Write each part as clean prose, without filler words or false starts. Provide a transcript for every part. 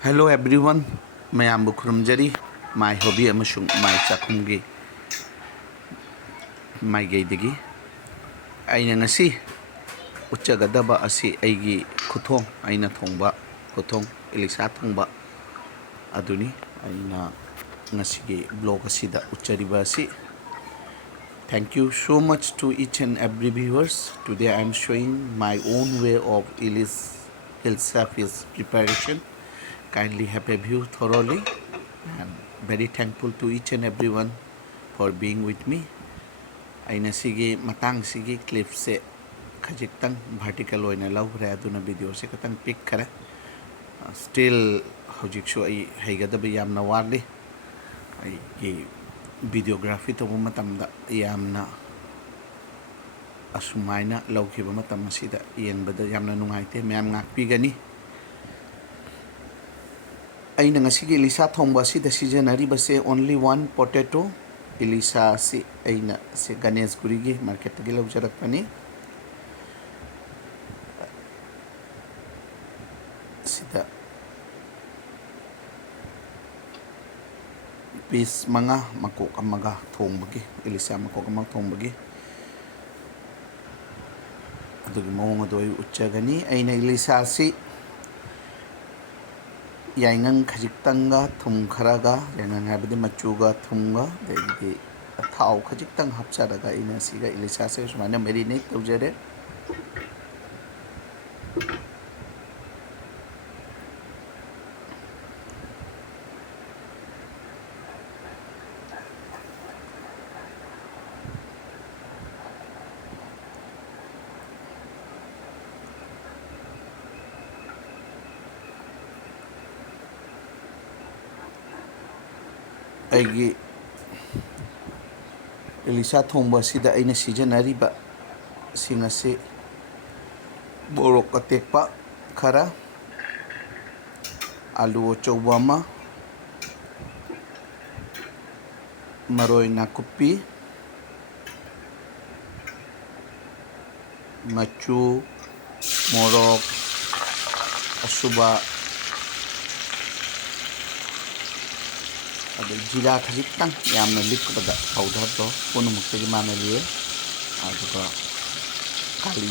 Hello everyone, mayambu khurumjari my hobby amasung my chakhumgi my gaidigi aina ngasi uchagadaba asi aigi Khuthong aina thongba Khuthong Elisha thongba aduni aina ngasigi blog asida uchariba asi. Thank you so much to each and every viewers. Today I am showing my own way of Elisha fish preparation. Kindly have a view thoroughly, and very thankful to each and everyone for being with me. Aina sige matang sige clip se khajitang vertical oina lawre aduna video se katang pick kare. Still hojik shu ai haigadaba yamna warli ai gi videography to matamda yamna asumaina lawkhiba matam asida yenbada yamna nungaite mayam ngakpigani. Aina ngasigi Elisha thongba sida seasonary base only one potato Elisha si aina se Ganesh gurigi market gi lawjarak pani sida piece manga makok amaga thongbagi Elisha makok amag thongbagi adugi mawong ado ay uchagani. Aina Elisha si yaingan khajitanga thum kharaga yaingan habidi machuga thumga degi thau khajitang hapcharaga ina siga Elisha se sumana marinate tawjare. Aigi Elisha thongba sida aina seasonary ba singase borok atekpa khara alu chauba ma maroi nakupi machu morok asuba ada jira khajitang yamna likpada powder to kono mukti mana liye aduga kali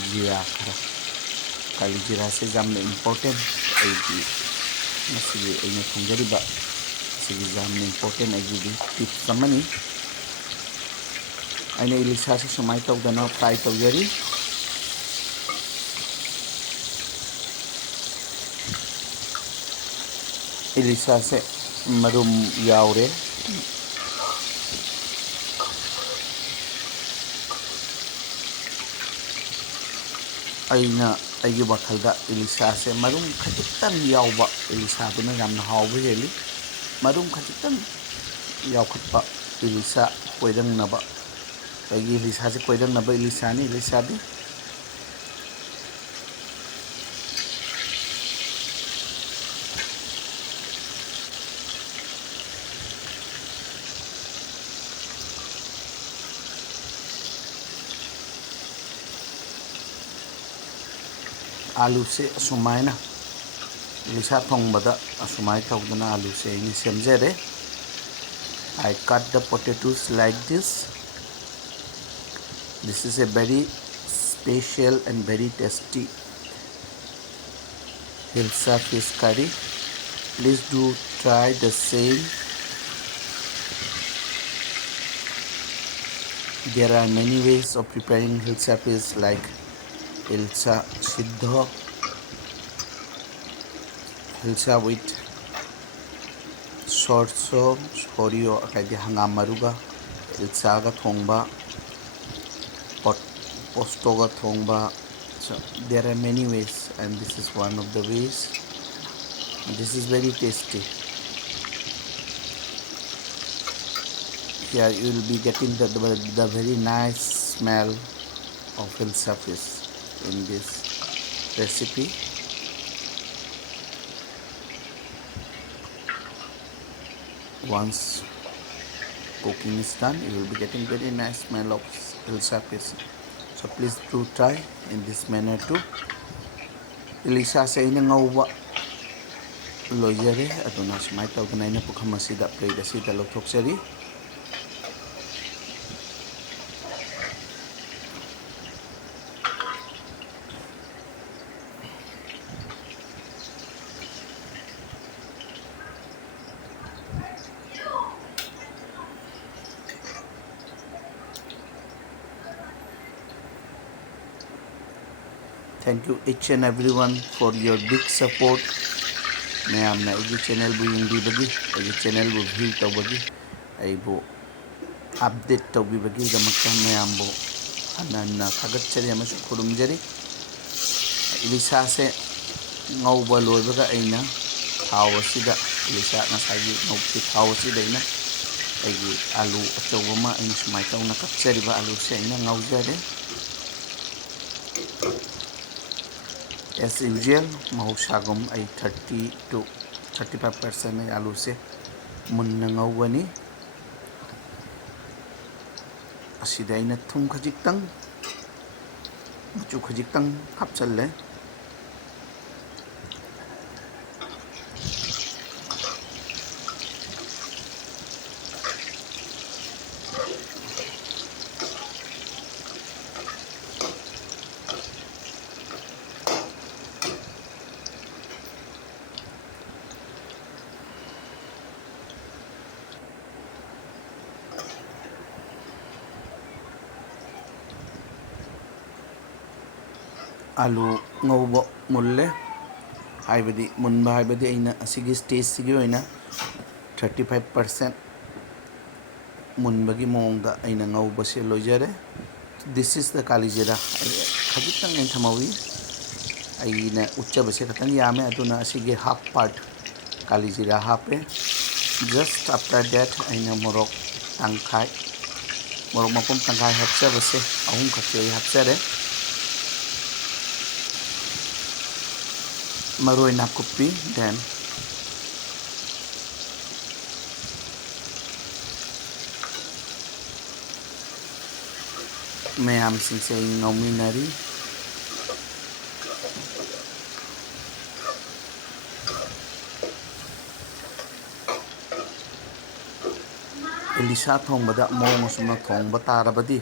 jira se jamna important aigi masigi aina thongjari ba sigi jamna important aigi tip samani aina Elisha se sumai tawdana fry tawjari. Elisha se marum yaure aina aigi bakhalda Elisha se marum khajitang yawba Elisha duna yamna hawba heli marum khajitang yawkhatpa Elisha koirang naba aigi Elisha se koirang naba Elisha ni Elisha de alu se sumaina Elisha thongbada asumai thawdana alu se ini semjare. I cut the potatoes like this. This is a very special and very tasty Elisha fish curry. Please do try the same. There are many ways of preparing Elisha fish like Elisha Siddha, Elisha with sorso, sorio, akadi hangam maruga, Elisha ga thongba, posto ga thongba. So there are many ways, and this is one of the ways. This is very tasty. Here you will be getting the very nice smell of Elisha fish in this recipe. Once cooking is done, you will be getting very nice smell of Elisha fish. So please do try in this manner too. Elisha se ina ngawba ꯂꯣꯏꯖꯔꯦ ꯑꯗꯨꯅ ꯁꯨꯃꯥꯏꯅ ꯇꯧꯗꯅ ꯑꯩꯅ ꯄꯨꯈꯝ ꯑꯁꯤꯗ plate ꯑꯁꯤꯗ ꯂꯧꯊꯣꯛꯆꯔꯤ Thank you each and everyone for your big support. ꯃꯌꯥꯝꯅ ꯑꯩꯒꯤ ꯆꯦꯅꯦꯜꯕꯨ ꯌꯦꯡꯕꯤꯕꯒꯤ ꯑꯩꯒꯤ ꯆꯦꯅꯦꯜꯕꯨ ꯚ꯭ꯌꯨ ꯇꯧꯕꯒꯤ ꯑꯩꯕꯨ ꯑꯞꯗꯦꯠ ꯇꯧꯕꯤꯕꯒꯤꯗꯃꯛꯇ ꯃꯌꯥꯝꯕꯨ ꯍꯟꯅ ꯍꯟꯅ ꯊꯥꯒꯠꯆꯔꯤ ꯑꯃꯁꯨꯡ ꯈꯨꯔꯨꯝꯖꯔꯤ ꯏꯂꯤꯁꯥꯁꯦ ꯉꯧꯕ ꯂꯣꯏꯕꯒ ꯑꯩꯅ ꯊꯥꯎ ꯑꯁꯤꯗ ꯏꯂꯤꯁꯥ ꯉꯁꯥꯏꯒꯤ ꯉꯧꯕꯒꯤ ꯊꯥꯎ ꯑꯁꯤꯗ ꯑꯩꯅ ꯑꯩꯒꯤ ꯑꯂꯨ ꯑꯆꯧꯕ ꯑꯃ ꯑꯩꯅ ꯁꯨꯃꯥꯏꯅ ꯇꯧꯅ ꯀꯛꯆꯔꯤꯕ ꯑꯂꯨꯁꯦ ꯑꯩꯅ ꯉꯧꯖꯔꯦ As usual, mahusagum ay 30 to 35% ay aluse munna ngawani asida ayna thum khajiktang machu khajiktang hapchalle alu ngawbo mulle haibadi munba haibadi aina asigi stage sigi oina 35% munbagi moongda aina ngawba se lojare this is the kalijira khajitang ain thamawi aina uchchaba se khatan yame aduna asigi half part kalijira hape just after that aina morok tangkhai morok mapum tangkhai hapchaba se ahum khachei hapchare maroi nakupi then mayam singse ngauminari Elisha thongbada mong asumna thongba tarabadi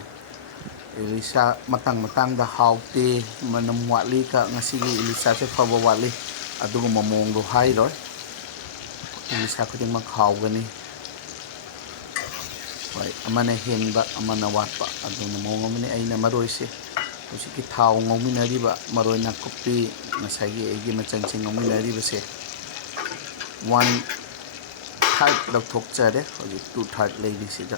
Elisha matang da hautte manam watli ka ngasigi Elisha se phaba watli aduguma mongdo hairoi Elisha khudingmak haugani hoi amana henba amana watpa aduna mong amani aina maroi se husiki thau ngauminariba maroi nakupi ngasagi aigi machanching ngauminariba se 1/3 lawthokchare hoji 2/3 leidi sida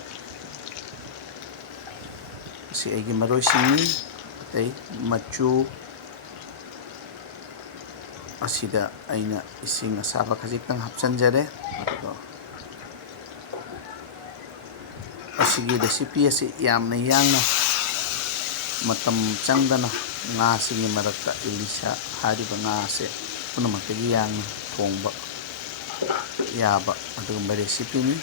si aigi maroi sini atei machu asida aina ising asaba khajitang hapchanjare asigi recipe asi yamna yangna matam changdana nga singi marakta Elisha hariba nga se punamakagi yangna thongba yaba adugumba recipe ni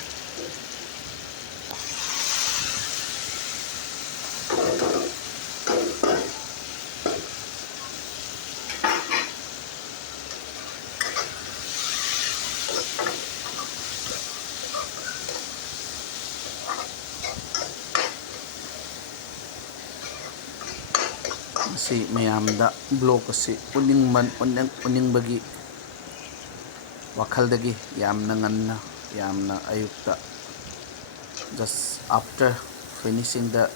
si mayamda blog asi uningbagi wakhaldagi yamna nganna yamna ayukta just after finishing the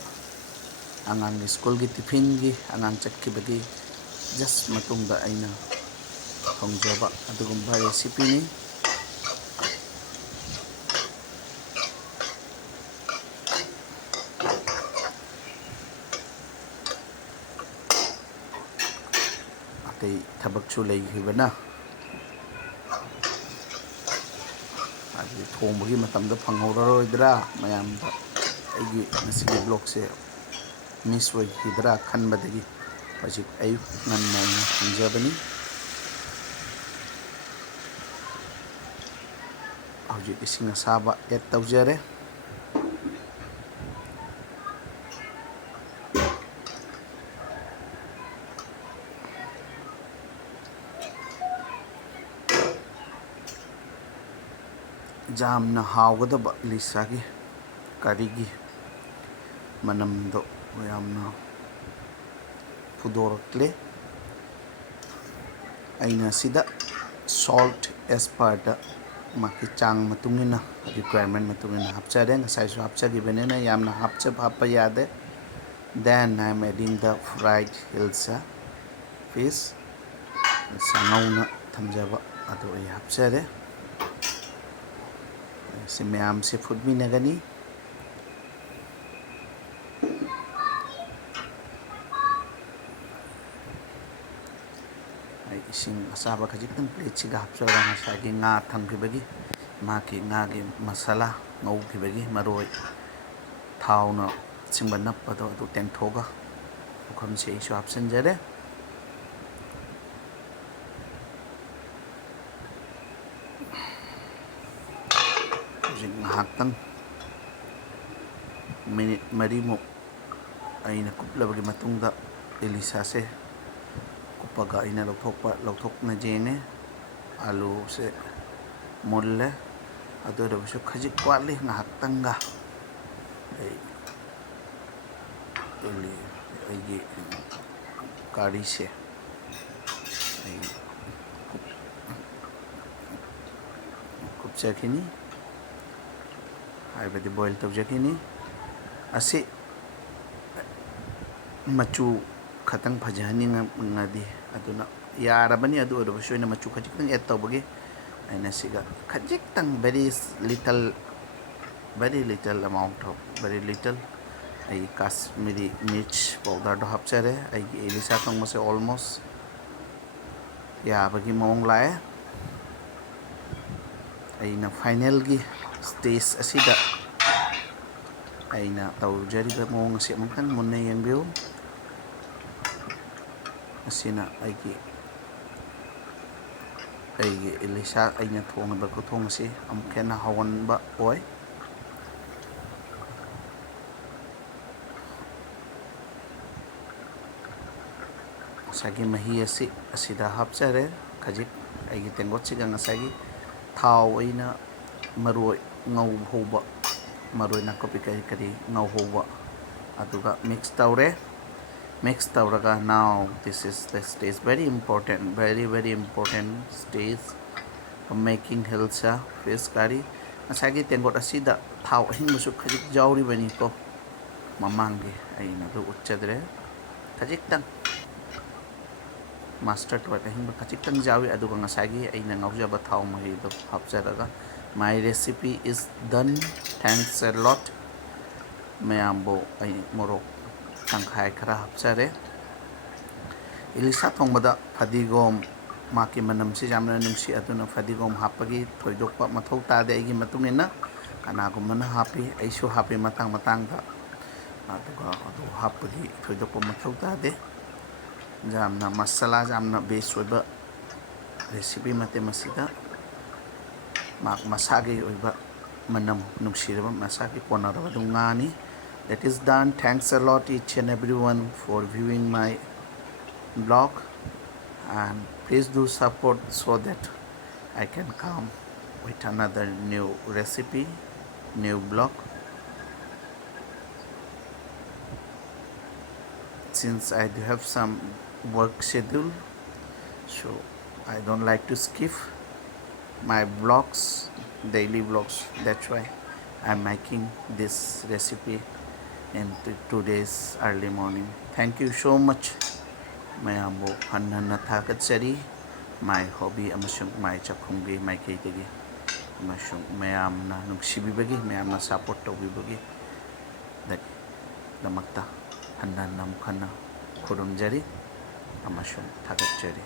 angang school gi tiffin gi angang chatkibagi just matungda aina thongjaba adugumba recipe ni atei thabak chu leihibana thongbagi matamda phanghoraroi mayamda aigi nasigi blog se miss way hidra khanbadagi hojik ayuk nganna thongjabani hojik ising asaba add tawjare ꯌꯥꯝꯅ ꯍꯥꯎꯒꯗꯕ ꯏꯂꯤꯁꯥꯒꯤ ꯀꯔꯤꯒꯤ ꯃꯅꯝꯗꯣ ꯌꯥꯝꯅ ꯐꯨꯗꯣꯔꯛꯂꯦ꯫ ꯑꯩꯅ ꯁꯤꯗ salt ꯑꯦꯁ ꯄꯔꯗ ꯃꯥꯒꯤ ꯆꯥꯡ ꯃꯇꯨꯡ ꯏꯟꯅ ꯔꯤꯀ꯭ꯋꯥꯏꯔꯃꯦꯟ ꯃꯇꯨꯡ ꯏꯟꯅ ꯍꯥꯞꯆꯔꯦ, ꯉꯁꯥꯏꯁꯨ ꯍꯥꯞꯆꯈꯤꯕꯅꯤꯅ ꯌꯥꯝꯅ ꯍꯥꯞꯄ ꯌꯥꯗꯦ꯫ Then I am adding the fried Elisha fish, ꯉꯧꯅ ꯊꯝꯖꯕ ꯑꯗꯨ ꯑꯩ ꯍꯥꯞꯆꯔꯦ꯫ ꯁꯤ ꯃꯌꯥꯝꯁꯦ ꯐꯨꯠꯃꯤꯟꯅꯒꯅꯤ꯫ ꯑꯩ ꯏꯁꯤꯡ ꯑꯁꯥꯕ ꯈꯖꯤꯛꯇꯪ ꯄ꯭ꯂꯦꯠꯁꯤꯗ ꯍꯥꯞꯆꯔꯒ ꯉꯁꯥꯏꯒꯤ ꯉꯥ ꯊꯝꯈꯤꯕꯒꯤ ꯃꯥꯒꯤ ꯉꯥꯒꯤ ꯃꯁꯥꯂꯥ ꯉꯧꯈꯤꯕꯒꯤ ꯃꯔꯣꯏ ꯊꯥꯎꯅ ꯁꯤꯡꯕ ꯅꯞꯄꯗꯣ ꯑꯗꯨ ꯇꯦꯡꯊꯣꯛꯑꯒ ꯄꯨꯈꯝꯁꯤ ꯑꯩꯁꯨ ꯍꯥꯞꯆꯤꯟꯖꯔꯦ꯫ ꯍꯧꯖꯤꯛ ꯉꯥꯏꯍꯥꯛꯇꯪ ꯃꯤꯅꯤꯠ 4ꯃꯨꯛ ꯑꯩꯅ ꯀꯨꯞꯂꯕꯒꯤ ꯃꯇꯨꯡꯗ ꯏꯂꯤꯁꯥꯁꯦ ꯀꯨꯞꯄꯒ ꯑꯩꯅ ꯂꯧꯊꯣꯛꯅ ꯌꯦꯡꯉꯦ꯫ ꯑꯂꯨꯁꯦ ꯃꯨꯜꯂꯦ, ꯑꯗꯨ ꯑꯣꯏꯔꯕꯁꯨ ꯈꯖꯤꯛ ꯋꯥꯠꯂꯤ, ꯉꯥꯏꯍꯥꯛꯇꯪꯒ ꯑꯩꯒꯤ ꯀꯥꯔꯤꯁꯦ ꯑꯩ ꯀꯨꯞꯆꯈꯤꯅꯤ, ꯍꯥꯏꯕꯗꯤ ꯕꯣꯏꯜ ꯇꯧꯖꯈꯤꯅꯤ꯫ ꯑꯁꯤ ꯃꯆꯨ ꯈꯇꯪ ꯐꯖꯍꯟꯅꯤꯡꯉꯗꯤ ꯑꯗꯨꯅ ꯌꯥꯔꯕꯅꯤ, ꯑꯗꯨ ꯑꯣꯏꯔꯕꯁꯨ ꯑꯩꯅ ꯃꯆꯨ ꯈꯖꯤꯛꯇꯪ ꯑꯦꯗ ꯇꯧꯕꯒꯤ ꯑꯩꯅ ꯁꯤꯒ ꯈꯖꯤꯛꯇꯪ very little amount of ꯑꯩ ꯀꯥꯁꯃꯤꯔꯤ ꯃꯤꯔꯆ ꯄꯥꯎꯗꯔꯗꯣ ꯍꯥꯞꯆꯔꯦ꯫ ꯑꯩꯒꯤ ꯏꯂꯤꯁꯥ ꯊꯣꯡꯕꯁꯦ ꯑꯣꯜꯃꯣꯁ ꯌꯥꯕꯒꯤ ꯃꯑꯣꯡ ꯂꯥꯛꯑꯦ꯫ ꯑꯩꯅ ꯐꯥꯏꯅꯦꯜꯒꯤ ꯁ꯭ꯇꯦꯖ ꯑꯁꯤꯗ ꯑꯩꯅ ꯇꯧꯖꯔꯤꯕ ꯃꯑꯣꯡ ꯑꯁꯤ ꯑꯃꯨꯛꯇꯪ ꯃꯨꯟꯅ ꯌꯦꯡꯕꯤꯌꯨ꯫ ꯑꯁꯤꯅ ꯑꯩꯒꯤ ꯏꯂꯤꯁꯥ ꯑꯩꯅ ꯊꯣꯡꯉꯤꯕ ꯈꯨꯊꯣꯡ ꯑꯁꯤ ꯑꯃꯨꯛ ꯍꯦꯟꯅ ꯍꯥꯎꯍꯟꯕ ꯑꯣꯏ꯫ ꯉꯁꯥꯏꯒꯤ ꯃꯍꯤ ꯑꯁꯤꯗ ꯍꯥꯞꯆꯔꯦ ꯈꯖꯤꯛ ꯑꯩꯒꯤ ꯇꯦꯡꯀꯣꯠꯁꯤꯒ ꯉꯁꯥꯏꯒꯤ ꯊꯥꯎ ꯑꯩꯅ ꯃꯔꯣꯏ ꯉꯧꯍꯧꯕ, ꯃꯔꯣꯏ ꯅꯥꯀꯨꯞꯄꯤ ꯀꯔꯤ ꯉꯧꯍꯧꯕ ꯑꯗꯨꯒ ꯃꯤꯛꯁ ꯇꯧꯔꯦ꯫ ꯃꯤꯛꯁ ꯇꯧꯔꯒ now this is the stage, very important stage of making Elisha fish curry. ꯉꯁꯥꯏꯒꯤ ꯇꯦꯡꯀꯣꯠ ꯑꯁꯤꯗ ꯊꯥꯎ ꯑꯍꯤꯡꯕꯁꯨ ꯈꯖꯤꯛ ꯌꯥꯎꯔꯤꯕꯅꯤꯀꯣ, ꯃꯃꯥꯡꯒꯤ ꯑꯩꯅ ꯑꯗꯨ ꯎꯠꯆꯗ꯭ꯔꯦ꯫ ꯈꯖꯤꯛꯇꯪ ꯃꯁꯇꯔꯗ ꯑꯣꯏꯜ ꯑꯍꯤꯡꯕ ꯈꯖꯤꯛꯇꯪ ꯌꯥꯎꯏ, ꯑꯗꯨꯒ ꯉꯁꯥꯏꯒꯤ ꯑꯩꯅ ꯉꯧꯖꯕ ꯊꯥꯎ ꯃꯍꯤꯗꯣ ꯍꯥꯞꯆꯔꯒ my recipe is done. Thanks a lot. ꯃꯌꯥꯝꯕꯨ ꯑꯩ ꯃꯣꯔꯣꯛ ꯇꯪꯈꯥꯏ ꯈꯔ ꯍꯥꯞꯆꯔꯦ꯫ ꯏꯂꯤꯁꯥ ꯊꯣꯡꯕꯗ ꯐꯗꯤꯒꯣꯝ ꯃꯥꯒꯤ ꯃꯅꯝꯁꯤ ꯌꯥꯝꯅ ꯅꯨꯡꯁꯤ, ꯑꯗꯨꯅ ꯐꯗꯤꯒꯣꯝ ꯍꯥꯞꯄꯒꯤ ꯊꯣꯏꯗꯣꯛꯄ ꯃꯊꯧ ꯇꯥꯗꯦ ꯑꯩꯒꯤ ꯃꯇꯨꯡ ꯏꯟꯅ꯫ ꯀꯅꯥꯒꯨꯝꯕꯅ ꯍꯥꯞꯄꯤ, ꯑꯩꯁꯨ ꯍꯥꯞꯄꯤ ꯃꯇꯥꯡ ꯃꯇꯥꯡꯗ, ꯑꯗꯨꯒ ꯑꯗꯨ ꯍꯥꯞꯄꯒꯤ ꯊꯣꯏꯗꯣꯛꯄ ꯃꯊꯧ ꯇꯥꯗꯦ꯫ ꯌꯥꯝꯅ ꯃꯁꯥꯂꯥ ꯌꯥꯝꯅ ꯕꯦꯁ ꯑꯣꯏꯕ ꯔꯦꯁꯤꯄꯤ ꯅꯠꯇꯦ ꯃꯁꯤꯗ, ꯃꯁꯥꯒꯤ ꯑꯣꯏꯕ ꯃꯅꯝ ꯅꯨꯡꯁꯤꯔꯕ ꯃꯁꯥꯒꯤ ꯀꯣꯟꯅꯔꯕ ꯑꯗꯨꯝ ꯉꯥꯅꯤ꯫ That is done. Thanks a lot each and everyone for viewing my blog, and please do support so that I can come with another new recipe, new blog. Since I do have some work schedule, so I don't like to skip my vlogs, daily vlogs. That's why I'm making this recipe in 2 days early morning. Thank you so much. mayambo hanna thagatsari my hobby amasung mychakhumgi maikaitagi amasung mayamna nugsibibagi mayamna support tawbibagi damakta hanna namkhana khurumjari amasung thagatsari.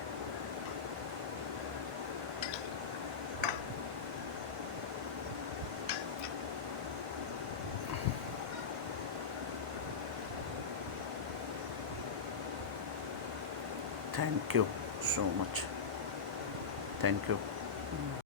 Thank you so much. Thank you.